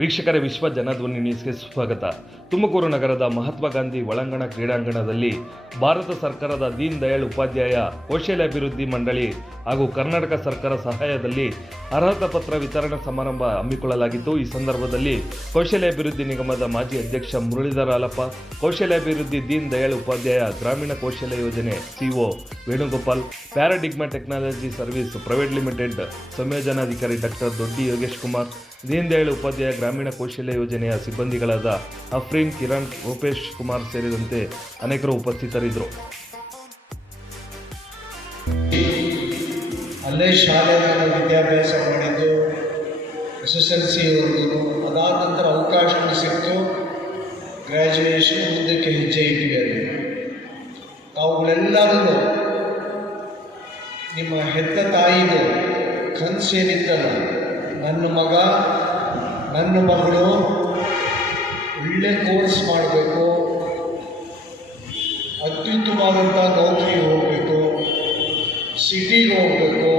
ವೀಕ್ಷಕರ, ವಿಶ್ವ ಜನಧ್ವನಿ ನ್ಯೂಸ್ಗೆ ಸ್ವಾಗತ. ತುಮಕೂರು ನಗರದ ಮಹಾತ್ಮ ಗಾಂಧಿ ಒಳಾಂಗಣ ಕ್ರೀಡಾಂಗಣದಲ್ಲಿ ಭಾರತ ಸರ್ಕಾರದ ದೀನ್ ದಯಾಳ್ ಉಪಾಧ್ಯಾಯ ಕೌಶಲ್ಯಾಭಿವೃದ್ಧಿ ಮಂಡಳಿ ಹಾಗೂ ಕರ್ನಾಟಕ ಸರ್ಕಾರ ಸಹಾಯದಲ್ಲಿ ಅರ್ಹತಾ ಪತ್ರ ವಿತರಣಾ ಸಮಾರಂಭ ಹಮ್ಮಿಕೊಳ್ಳಲಾಗಿತ್ತು ಈ ಸಂದರ್ಭದಲ್ಲಿ ಕೌಶಲ್ಯಾಭಿವೃದ್ಧಿ ನಿಗಮದ ಮಾಜಿ ಅಧ್ಯಕ್ಷ ಮುರಳೀಧರ ಹಾಲಪ್ಪ ಕೌಶಲ್ಯಾಭಿವೃದ್ಧಿ Deen Dayal Upadhyaya Grameen Kaushalya Yojana CO Venugopal, Paradigma technology service private limited ಸಂಯೋಜನಾಧಿಕಾರಿ doctor Doddi Yogesh Kumar, Deen Dayal Upadhyaya Grameen Kaushalya ಯೋಜನೆಯ ಸಿಬ್ಬಂದಿಗಳಾದ ಅಫ್ರೀನ್ ಕಿರಣ್, ರೂಪೇಶ್ ಕುಮಾರ್ ಸೇರಿದಂತೆ ಅನೇಕರು ಉಪಸ್ಥಿತರಿದ್ದರು. ಅಲ್ಲೇ ಶಾಲೆಯಲ್ಲಿ ವಿದ್ಯಾಭ್ಯಾಸ ಮಾಡಿದ್ದು ಎಸ್ ಎಸ್ ಎಲ್ ಸಿವರೆಗೂ ಅದಾದ ನಂತರ ಅವಕಾಶಗಳು ಸಿಕ್ತು. ಗ್ರ್ಯಾಜುಯೇಷನ್ ಮುಂದಕ್ಕೆ ಹೆಜ್ಜೆ ಇಟ್ಟಿದ್ದಾರೆ ಅವುಗಳೆಲ್ಲರೂ ನಿಮ್ಮ ಹೆತ್ತ ತಾಯಿಗೂ ಕನಸೇನಿತ್ತಲ್ಲ, ನನ್ನ ಮಗ ನನ್ನ ಮಗಳು ಒಳ್ಳೆ ಕೋರ್ಸ್ ಮಾಡಬೇಕು. ಅತ್ಯುತ್ತಮವಾದಂಥ ನೌಕರಿಗೆ ಹೋಗಬೇಕು. ಸಿಟಿಗೆ ಹೋಗಬೇಕು.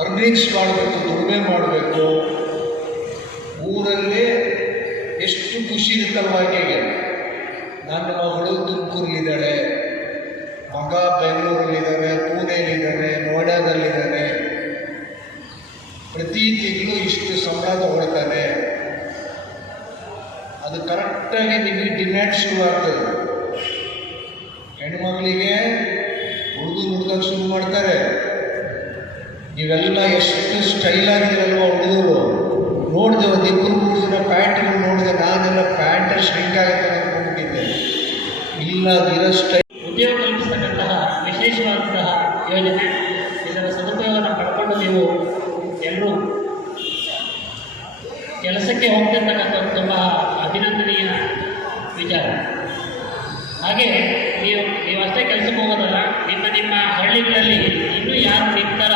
ಅರ್ನಿಂಗ್ಸ್ ಮಾಡಬೇಕು, ದುಡಿಮೆ ಮಾಡಬೇಕು. ಊರಲ್ಲಿ ಎಷ್ಟು ಖುಷಿ ಇರುತ್ತಲ್ವ ಆಕೆಗೆ ನನ್ನ ಮಗಳು ತುಮಕೂರಲ್ಲಿದ್ದಾಳೆ. ಮಗ ಬೆಂಗಳೂರಲ್ಲಿದ್ದಾರೆ ಪ್ರತಿ ಇಷ್ಟು ಸಂಬಳ ತಗೊಳ್ತಾನೆ. ಅದು ಕರೆಕ್ಟಾಗಿ ನಿಮಗೆ ಡಿಮ್ಯಾಂಡ್ ಶುರುವಾಗ್ತದೆ. ಹೆಣ್ಮಕ್ಳಿಗೆ ಹುಡುಗರು ಹುಡುಗಕ್ಕೆ ಶುರು ಮಾಡ್ತಾರೆ. ನೀವೆಲ್ಲ ಎಷ್ಟು ಸ್ಟೈಲ್ ಆಗಿರಲ್ವ ಹುಡುಗರು? ನೋಡಿದೆ ಒಂದು ಇಬ್ಬರು ಮೂರು ಪ್ಯಾಂಟ್ ನೋಡಿದೆ ನಾನೆಲ್ಲ ಪ್ಯಾಂಟ್ ಶ್ರಿಂಕ್ ಆಗುತ್ತೆ ಅಂದ್ಕೊಂಡಿದ್ದೆ ಇಲ್ಲ ಅದಿರೋ ಸ್ಟೈಲ್ ಉದ್ಯೋಗ ಕಲ್ಪಿಸ್ತಕ್ಕಂತಹ ವಿಶೇಷವಾದಂತಹ ಯೋಜನೆ. ಇದರ ಸದುಪಯೋಗವನ್ನು ಪಡ್ಕೊಂಡು ನೀವು ಎಲ್ಲರೂ ಕೆಲಸಕ್ಕೆ ಹೋಗ್ತಿರ್ತಕ್ಕಂಥದ್ದು ತುಂಬ ಅಭಿನಂದನೀಯ ವಿಚಾರ. ಹಾಗೆ ನೀವು ನೀವಷ್ಟೇ ಕೆಲಸಕ್ಕೆ ಹೋಗೋದಲ್ಲ, ನಿಮ್ಮ ನಿಮ್ಮ ಹಳ್ಳಿಗಳಲ್ಲಿ ಇನ್ನೂ ಯಾರು ನಿಂತರ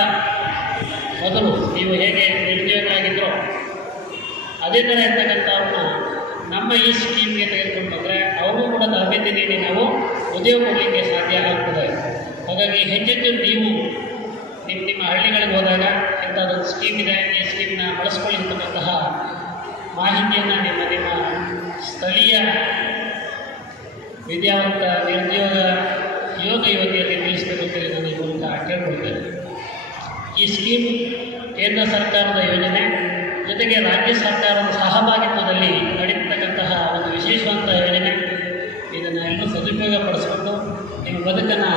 ಮೊದಲು ನೀವು ಹೇಗೆ ನಿರುದ್ಯೋಗಿಗಳಾಗಿದ್ದರೋ ಅದೇ ಥರ ಇರ್ತಕ್ಕಂಥವ್ರನ್ನ ನಮ್ಮ ಈ ಸ್ಕೀಮ್ಗೆ ತೆಗೆದುಕೊಂಡು ಬಂದರೆ ಅವರೂ ಕೂಡ ತರಬೇತಿ ನೀಡಿ ನಾವು ಉದ್ಯೋಗ ಕೊಡಲಿಕ್ಕೆ ಸಾಧ್ಯ ಆಗ್ತದೆ. ಹಾಗಾಗಿ ಹೆಚ್ಚೆಚ್ಚು ನೀವು ನಿಮ್ಮ ನಿಮ್ಮ ಹಳ್ಳಿಗಳಿಗೆ ಹೋದಾಗ ಇಂಥದ್ದೊಂದು ಸ್ಕೀಮ್ ಇದೆ, ಈ ಸ್ಕೀಮ್ನ ಬಳಸ್ಕೊಳ್ಳಿ ಅಂತಕ್ಕಂತಹ ಮಾಹಿತಿಯನ್ನು ನಿಮ್ಮ ನಿಮ್ಮ ಸ್ಥಳೀಯ ವಿದ್ಯಾವಂತ ನಿರುದ್ಯೋಗ ಯೋಗ ಯುವತಿಯಲ್ಲಿ ತಿಳಿಸಬೇಕು ಅಂತೇಳಿ ನಾನು ಈ ಮೂಲಕ ಕೇಳ್ಕೊಳ್ತೇನೆ ಈ ಸ್ಕೀಮ್ ಕೇಂದ್ರ ಸರ್ಕಾರದ ಯೋಜನೆ ಜೊತೆಗೆ ರಾಜ್ಯ ಸರ್ಕಾರದ ಸಹಭಾಗಿತ್ವದಲ್ಲಿ ನಡೀತಕ್ಕಂತಹ ಒಂದು ವಿಶೇಷವಂತ ಯೋಜನೆ. ಇದನ್ನು ಎಲ್ಲರೂ ಸದುಪಯೋಗ ಪಡಿಸ್ಕೊಂಡು ನಿಮ್ಮ ಬದುಕನ್ನು